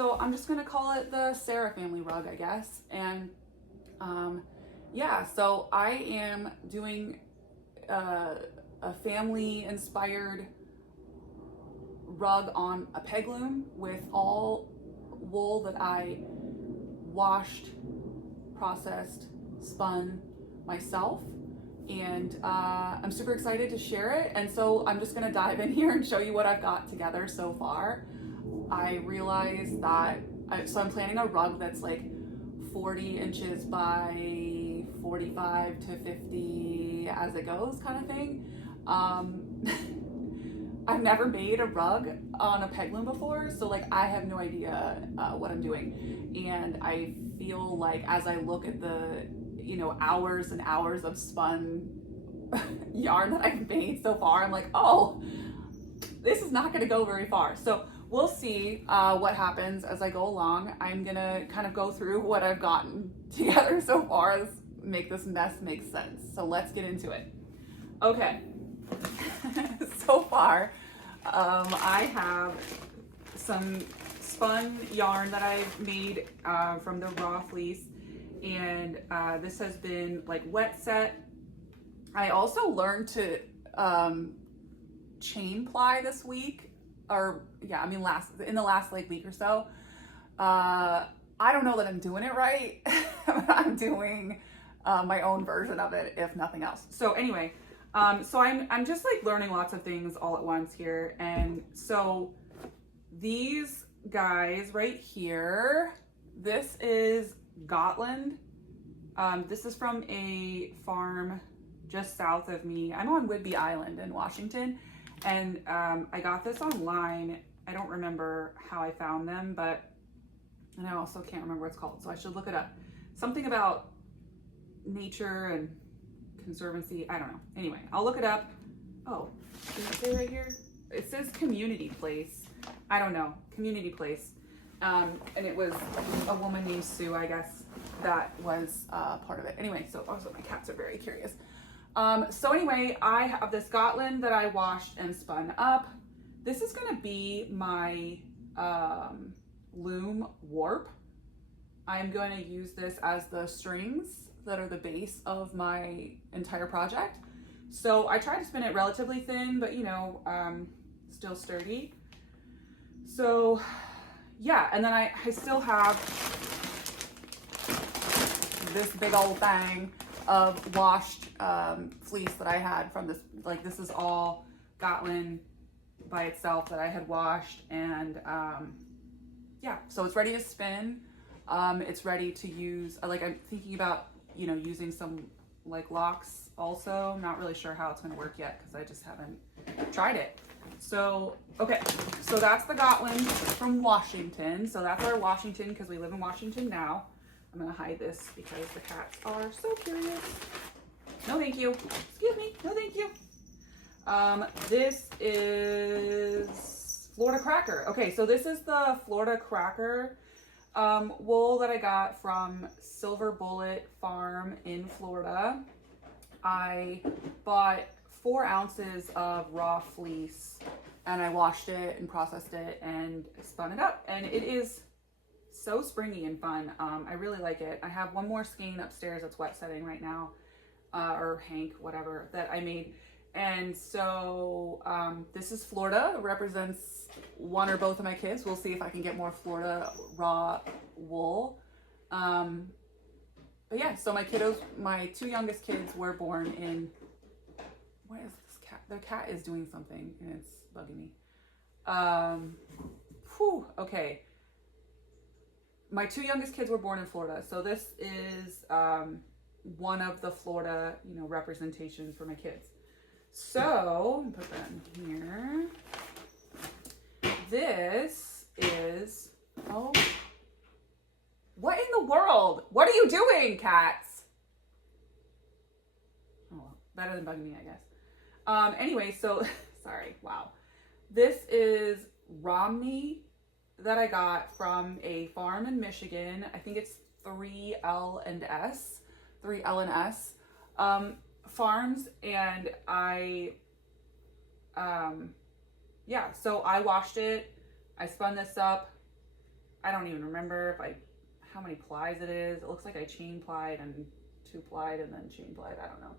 So I'm just gonna call it the Sarah family rug, I guess. And yeah, so I am doing a family inspired rug on a peg loom with all wool that I washed, processed, spun myself. And I'm super excited to share it. And so I'm just gonna dive in here and show you what I've got together so far. I realized that, so I'm planning a rug that's like 40 inches by 45 to 50 as it goes kind of thing. I've never made a rug on a peg loom before, so like I have no idea what I'm doing. And I feel like as I look at the, you know, hours and hours of spun yarn that I've made so far, I'm like, oh, this is not gonna go very far. So we'll see what happens as I go along. I'm gonna kind of go through what I've gotten together so far to make this mess make sense. So let's get into it. Okay, so far I have some spun yarn that I've made from the raw fleece, and this has been like wet set. I also learned to chain ply this week, or yeah, I mean in the last like week or so. I don't know that I'm doing it right. I'm doing my own version of it, if nothing else. So anyway, so I'm just like learning lots of things all at once here. And so these guys right here, this is Gotland. This is from a farm just south of me. I'm on Whidbey Island in Washington, and I got this online. I don't remember how I found them, and I also can't remember what it's called, so I should look it up. Something about nature and conservancy, I don't know. Anyway, I'll look it up. Oh, does it say right here? It says community place. I don't know, community place. And it was a woman named Sue, I guess, that was part of it. Anyway, so also my cats are very curious. So anyway, I have this Gotland that I washed and spun up. This is gonna be my loom warp. I'm going to use this as the strings that are the base of my entire project. So I tried to spin it relatively thin, but you know, still sturdy. So yeah, and then I still have this big old thing of washed fleece that I had from this, like this is all Gotland by itself that I had washed, and yeah, so it's ready to spin. It's ready to use, like I'm thinking about, you know, using some like locks also. I'm not really sure how it's gonna work yet because I just haven't tried it. So, okay, so that's the Gotland from Washington. So that's our Washington, because we live in Washington now. I'm gonna hide this because the cats are so curious. No, thank you. Excuse me, no, thank you. This is Florida Cracker. Okay, so this is the Florida Cracker wool that I got from Silver Bullet Farm in Florida. I bought 4 ounces of raw fleece, and I washed it and processed it and spun it up, and it is so springy and fun. I really like it. I have one more skein upstairs that's wet setting right now, or Hank, whatever, that I made. And so this is Florida. It represents one or both of my kids. We'll see if I can get more Florida raw wool. But yeah, so my kiddos, my 2 youngest kids were born in, what is this cat? The cat is doing something and it's bugging me. Okay. My 2 youngest kids were born in Florida. So this is one of the Florida, you know, representations for my kids. So, put that in here. This is, oh, what in the world? What are you doing, cats? Oh, better than bugging me, I guess. Anyway, so, sorry, wow. This is Romney that I got from a farm in Michigan. I think it's 3L&S farms, and I yeah, so I washed it, I spun this up, I don't even remember if how many plies it is. It looks like I chain plied and 2-plied and then chain plied. I don't know.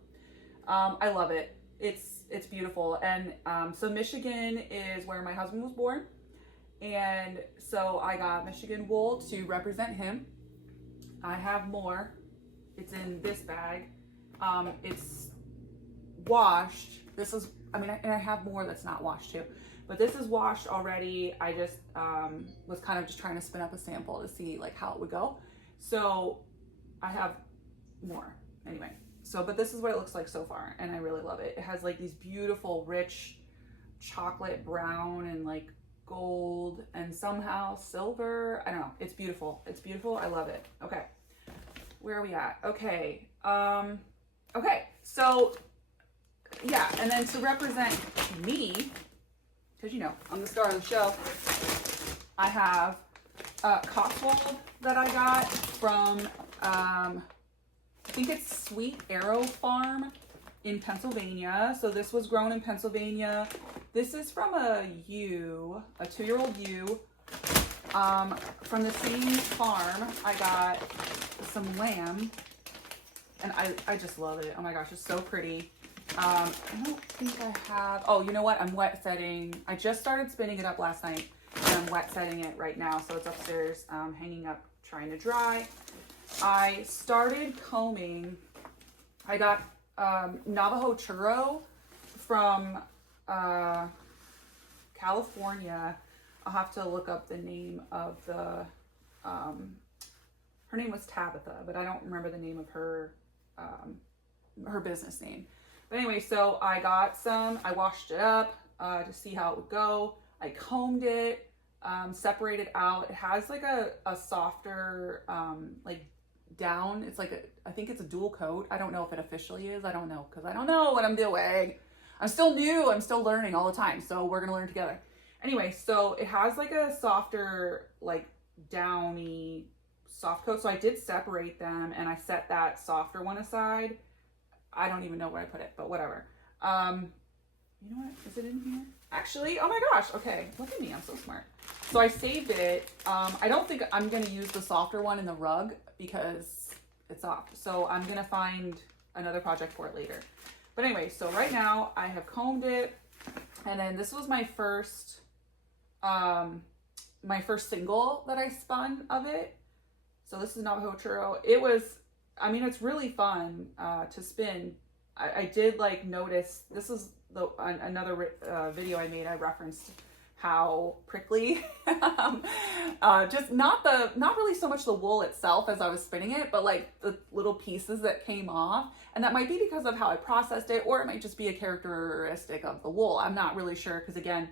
I love it. It's beautiful. And so Michigan is where my husband was born. And so I got Michigan wool to represent him. I have more. It's in this bag. It's washed. This is, and I have more that's not washed too. But this is washed already. I just was kind of just trying to spin up a sample to see like how it would go. So I have more. Anyway, so, but this is what it looks like so far. And I really love it. It has like these beautiful, rich chocolate brown and like gold and somehow silver. I don't know. It's beautiful. It's beautiful. I love it. Okay. Where are we at? Okay. Okay. So yeah. And then to represent me, because, you know, I'm the star of the show, I have Cotswold that I got from, I think it's Sweet Arrow Farm in Pennsylvania. So this was grown in Pennsylvania. This is from a 2-year-old ewe. From the same farm, I got some lamb, and I just love it. Oh my gosh, it's so pretty. I don't think I have, oh, you know what? I'm wet setting. I just started spinning it up last night, and I'm wet setting it right now. So it's upstairs, hanging up, trying to dry. I started combing. I got Navajo churro from California. I'll have to look up the name of the, her name was Tabitha, but I don't remember the name of her business name. But anyway, so I got some, I washed it up to see how it would go. I combed it, separated out. It has like a softer, like down. It's like I think it's a dual coat. I don't know if it officially is. I don't know, because I don't know what I'm doing. I'm still new. I'm still learning all the time. So we're going to learn together. Anyway, so it has like a softer, like downy soft coat. So I did separate them and I set that softer one aside. I don't even know where I put it, but whatever. You know what? Is it in here? Actually, oh my gosh. Okay. Look at me. I'm so smart. So I saved it. I don't think I'm going to use the softer one in the rug because it's soft. So I'm going to find another project for it later. But anyway, so right now I have combed it. And then this was my first single that I spun of it. So this is Navajo churro. It was, it's really fun to spin. I did like notice, this is another video I made. I referenced how prickly, just not really so much the wool itself as I was spinning it, but like the little pieces that came off. And that might be because of how I processed it, or it might just be a characteristic of the wool. I'm not really sure, because again,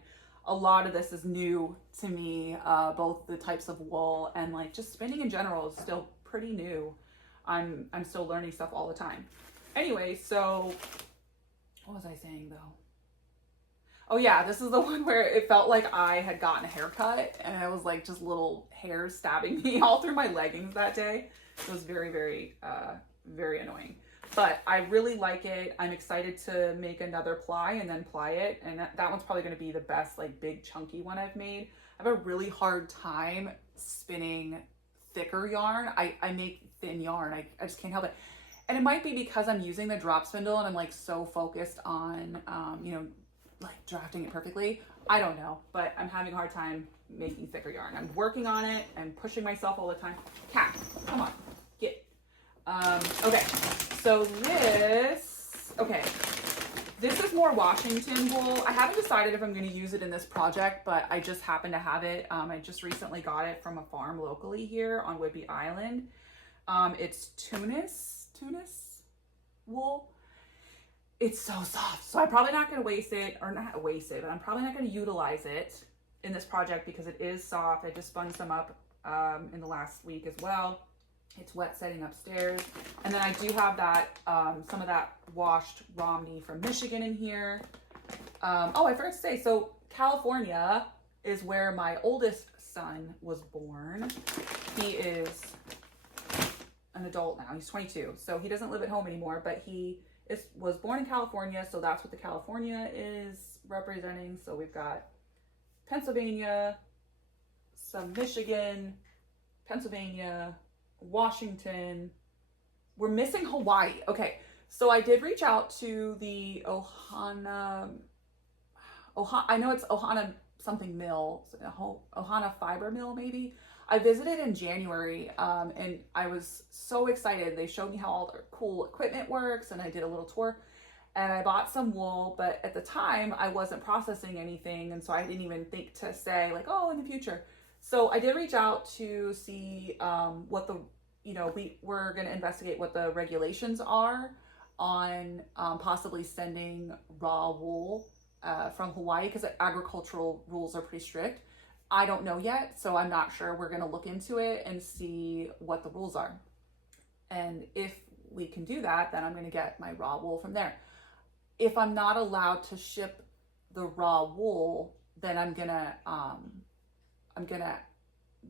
a lot of this is new to me, both the types of wool and like just spinning in general is still pretty new. I'm still learning stuff all the time. Anyway, so what was I saying though? Oh yeah, this is the one where it felt like I had gotten a haircut and it was like just little hairs stabbing me all through my leggings that day. It was very, very, very annoying. But I really like it. I'm excited to make another ply and then ply it. And that one's probably going to be the best, like big chunky one I've made. I have a really hard time spinning thicker yarn. I make thin yarn. I just can't help it. And it might be because I'm using the drop spindle and I'm like so focused on, like drafting it perfectly. I don't know, but I'm having a hard time making thicker yarn. I'm working on it and pushing myself all the time. Cat, come on, get. Okay, so this is more Washington wool. I haven't decided if I'm going to use it in this project, but I just happen to have it. I just recently got it from a farm locally here on Whidbey Island. It's Tunis wool. It's so soft. So I'm probably not going to waste it, or not waste it, but I'm probably not going to utilize it in this project because it is soft. I just spun some up in the last week as well. It's wet setting upstairs. And then I do have that, some of that washed Romney from Michigan in here. Oh, I forgot to say, so California is where my oldest son was born. He is an adult now. He's 22. So he doesn't live at home anymore, but he was born in California. So that's what the California is representing. So we've got Pennsylvania, some Michigan, Pennsylvania, Washington. We're missing Hawaii. Okay, so I did reach out to the Ohana, I know it's Ohana something mill, Ohana fiber mill maybe. I visited in January, and I was so excited. They showed me how all their cool equipment works, and I did a little tour, and I bought some wool, but at the time I wasn't processing anything, and so I didn't even think to say like, oh, in the future. So I did reach out to see what the, we're going to investigate what the regulations are on possibly sending raw wool from Hawaii, because agricultural rules are pretty strict. I don't know yet, so I'm not sure. We're going to look into it and see what the rules are. And if we can do that, then I'm going to get my raw wool from there. If I'm not allowed to ship the raw wool, then I'm going to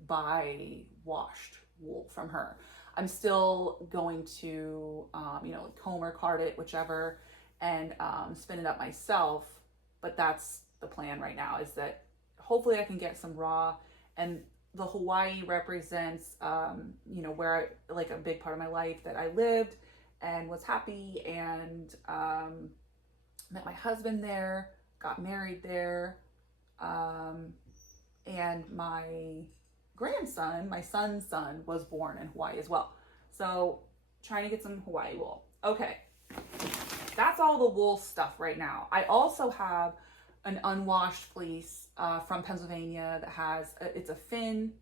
buy washed wool from her. I'm still going to, comb or card it, whichever, and spin it up myself. But that's the plan right now, is that hopefully I can get some raw. And the Hawaii represents, where like a big part of my life that I lived and was happy, and met my husband there, got married there, and my grandson, my son's son, was born in Hawaii as well. So trying to get some Hawaii wool. Okay, that's all the wool stuff right now. I also have an unwashed fleece from Pennsylvania that has, it's a Finn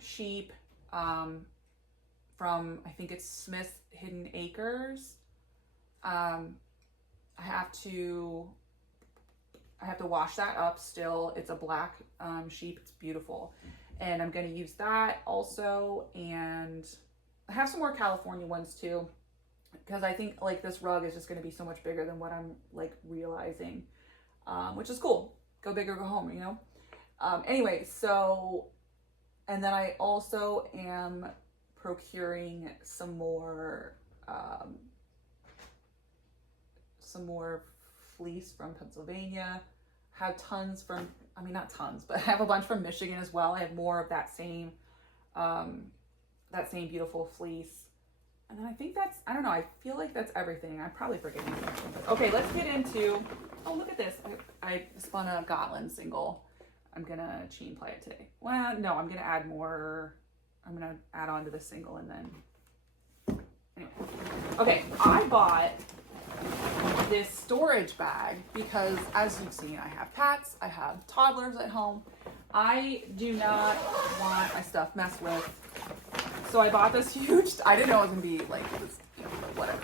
sheep from, I think it's Smith Hidden Acres. I have to wash that up still. It's a black sheep. It's beautiful. And I'm going to use that also. And I have some more California ones too, because I think like this rug is just going to be so much bigger than what I'm like realizing, which is cool. Go big or go home, Anyway, so, and then I also am procuring some more fleece from Pennsylvania. Have tons from, not tons, but I have a bunch from Michigan as well. I have more of that same beautiful fleece. And then I think I don't know, I feel like that's everything. I'm probably forgetting something. Okay, let's get into, oh, look at this. I spun a Gotland single. I'm gonna chain play it today. Well, no, I'm gonna add more. I'm gonna add on to the single and then, anyway. Okay, I bought this storage bag because, as you've seen, I have cats, I have toddlers at home. I do not want my stuff messed with. So I bought this huge, I didn't know it was gonna be like this, whatever.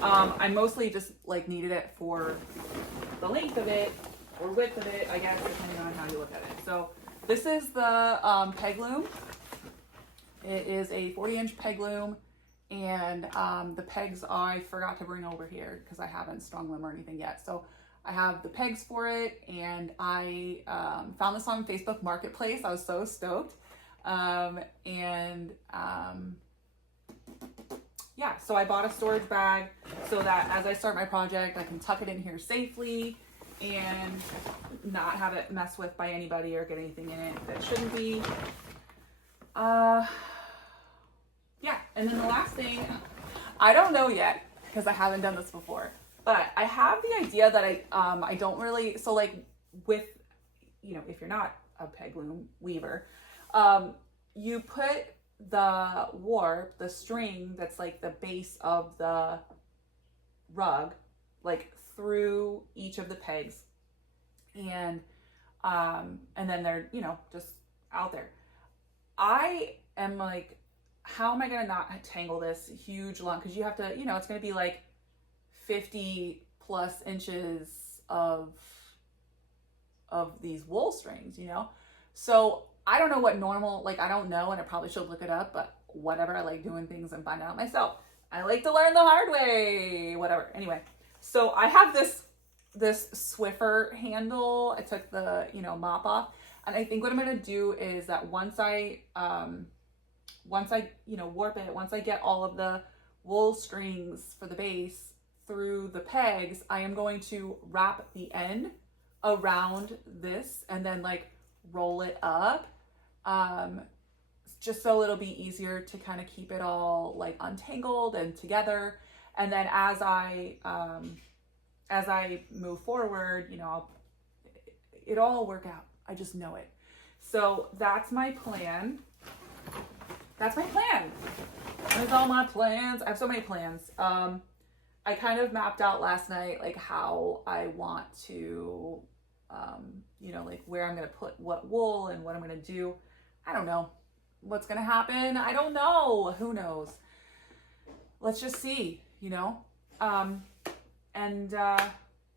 I mostly just like needed it for the length of it or width of it, I guess, depending on how you look at it. So this is the peg loom. It is a 40-inch peg loom, and the pegs I forgot to bring over here because I haven't strung them or anything yet. So I have the pegs for it, and I found this on Facebook Marketplace. I was so stoked. Yeah, so I bought a storage bag so that as I start my project, I can tuck it in here safely and not have it messed with by anybody or get anything in it that shouldn't be. Yeah, and then the last thing, I don't know yet because I haven't done this before, but I have the idea that I don't really, so like with, if you're not a peg loom weaver, you put the warp, the string that's like the base of the rug, like through each of the pegs, and then they're, just out there. I am like, how am I gonna not tangle this huge lump? Because you have to, it's gonna be like 50 plus inches of these wool strings, So I don't know what normal, like I don't know, and I probably should look it up, but whatever, I like doing things and finding out myself. I like to learn the hard way, whatever. Anyway, so I have this Swiffer handle. I took the, mop off, and I think what I'm gonna do is that once I warp it, once I get all of the wool strings for the base through the pegs, I am going to wrap the end around this and then like roll it up. just so it'll be easier to kind of keep it all like untangled and together. And then as I move forward, you know, it'll all work out. I just know it. So that's my plan. That's my plan. That's all my plans. I have so many plans. I kind of mapped out last night like how I want to, you know, like where I'm going to put what wool and what I'm going to do. I don't know what's going to happen. I don't know. Who knows? Let's just see, you know?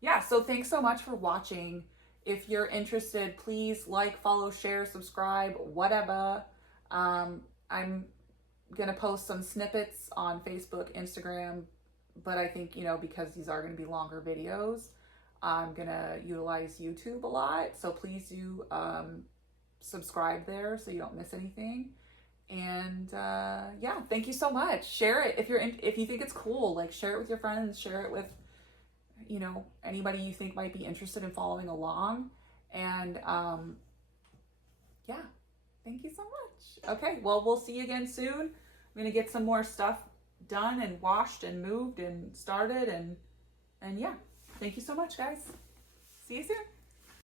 Yeah, so thanks so much for watching. If you're interested, please like, follow, share, subscribe, whatever. I'm going to post some snippets on Facebook, Instagram, but I think, you know, because these are going to be longer videos, I'm going to utilize YouTube a lot. So please do subscribe there so you don't miss anything. And yeah, thank you so much. Share it if you think it's cool. Like, share it with your friends, share it with, you know, anybody you think might be interested in following along. And yeah, thank you so much. Okay, well, we'll see you again soon. I'm gonna get some more stuff done and washed and moved and started, and yeah, thank you so much, guys. See you soon.